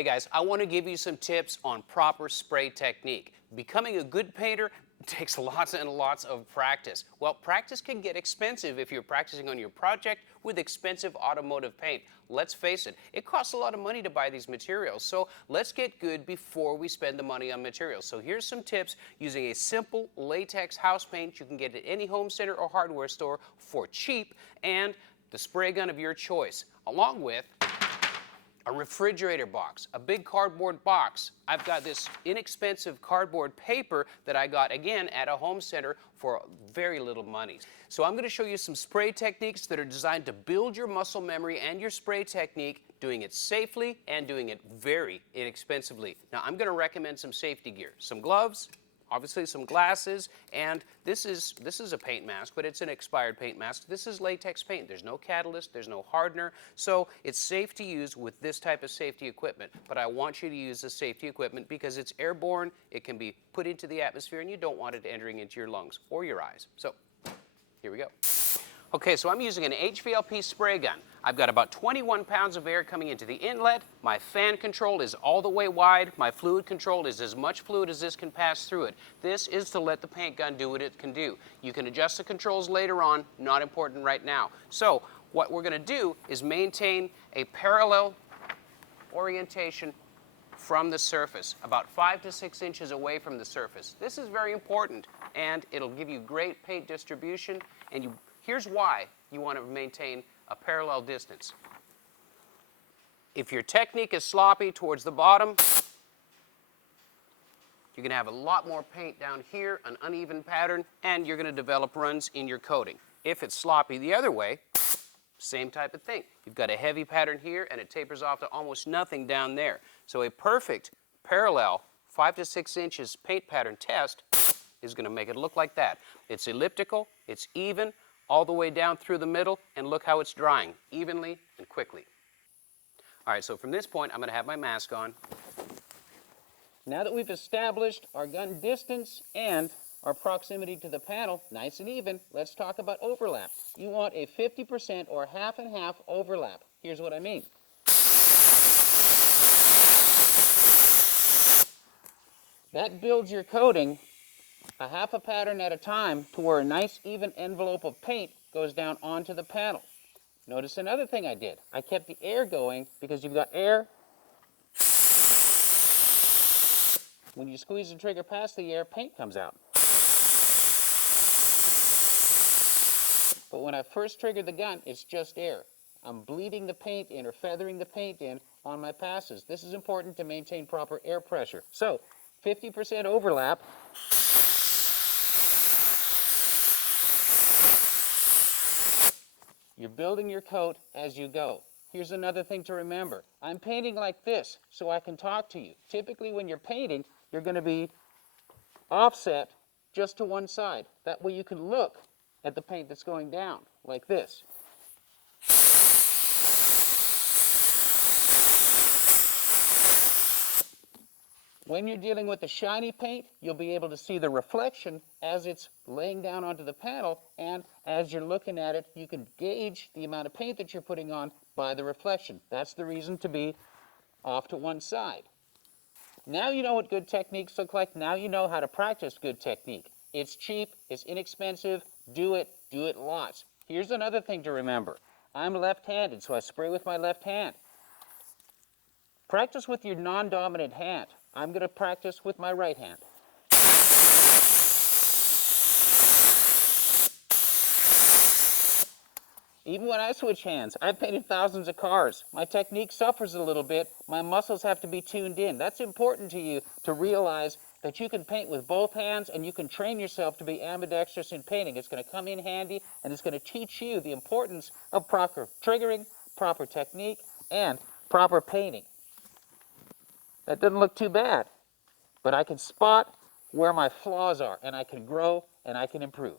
Hey guys, I want to give you some tips on proper spray technique. Becoming a good painter takes lots and lots of practice. Well, practice can get expensive if you're practicing on your project with expensive automotive paint. Let's face it, it costs a lot of money to buy these materials, so let's get good before we spend the money on materials. So here's some tips using a simple latex house paint you can get at any home center or hardware store for cheap, and the spray gun of your choice, along with a refrigerator box, a big cardboard box. I've got this inexpensive cardboard paper that I got, again, at a home center for very little money. So I'm going to show you some spray techniques that are designed to build your muscle memory and your spray technique, doing it safely and doing it very inexpensively. Now, I'm going to recommend some safety gear, some gloves, obviously some glasses, and this is a paint mask, but it's an expired paint mask. This is latex paint. There's no catalyst, there's no hardener, so it's safe to use with this type of safety equipment. But I want you to use the safety equipment because it's airborne, it can be put into the atmosphere, and you don't want it entering into your lungs or your eyes. So, here we go. Okay, so I'm using an HVLP spray gun. I've got about 21 pounds of air coming into the inlet. My fan control is all the way wide. My fluid control is as much fluid as this can pass through it. This is to let the paint gun do what it can do. You can adjust the controls later on, not important right now. So what we're going to do is maintain a parallel orientation from the surface, about 5 to 6 inches away from the surface. This is very important, and it'll give you great paint distribution, and here's why you want to maintain a parallel distance. If your technique is sloppy towards the bottom, you're going to have a lot more paint down here, an uneven pattern, and you're going to develop runs in your coating. If it's sloppy the other way, same type of thing. You've got a heavy pattern here, and it tapers off to almost nothing down there. So a perfect parallel 5 to 6 inches paint pattern test is going to make it look like that. It's elliptical, it's even, all the way down through the middle, and look how it's drying, evenly and quickly. All right, so from this point, I'm going to have my mask on. Now that we've established our gun distance and our proximity to the panel, nice and even, let's talk about overlap. You want a 50% or half and half overlap. Here's what I mean. That builds your coating a half a pattern at a time to where a nice even envelope of paint goes down onto the panel. Notice another thing I did. I kept the air going because you've got air. When you squeeze the trigger past the air, paint comes out. But when I first triggered the gun, it's just air. I'm bleeding the paint in or feathering the paint in on my passes. This is important to maintain proper air pressure. So, 50% overlap. You're building your coat as you go. Here's another thing to remember. I'm painting like this so I can talk to you. Typically when you're painting, you're going to be offset just to one side. That way you can look at the paint that's going down, like this. When you're dealing with the shiny paint, you'll be able to see the reflection as it's laying down onto the panel, and as you're looking at it, you can gauge the amount of paint that you're putting on by the reflection. That's the reason to be off to one side. Now you know what good techniques look like. Now you know how to practice good technique. It's cheap, it's inexpensive, do it lots. Here's another thing to remember. I'm left-handed, so I spray with my left hand. Practice with your non-dominant hand. I'm going to practice with my right hand. Even when I switch hands, I've painted thousands of cars. My technique suffers a little bit. My muscles have to be tuned in. That's important to you to realize that you can paint with both hands and you can train yourself to be ambidextrous in painting. It's going to come in handy, and it's going to teach you the importance of proper triggering, proper technique, and proper painting. That doesn't look too bad, but I can spot where my flaws are, and I can grow, and I can improve.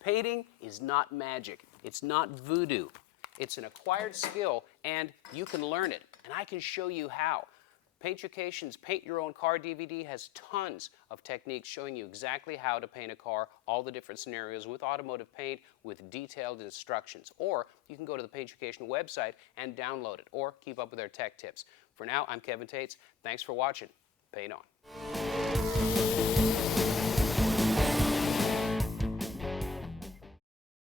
Painting is not magic. It's not voodoo. It's an acquired skill, and you can learn it, and I can show you how. Paintucation's Paint Your Own Car DVD has tons of techniques showing you exactly how to paint a car, all the different scenarios with automotive paint, with detailed instructions. Or you can go to the Paintucation website and download it, or keep up with their tech tips. For now, I'm Kevin Tates. Thanks for watching. Paint on.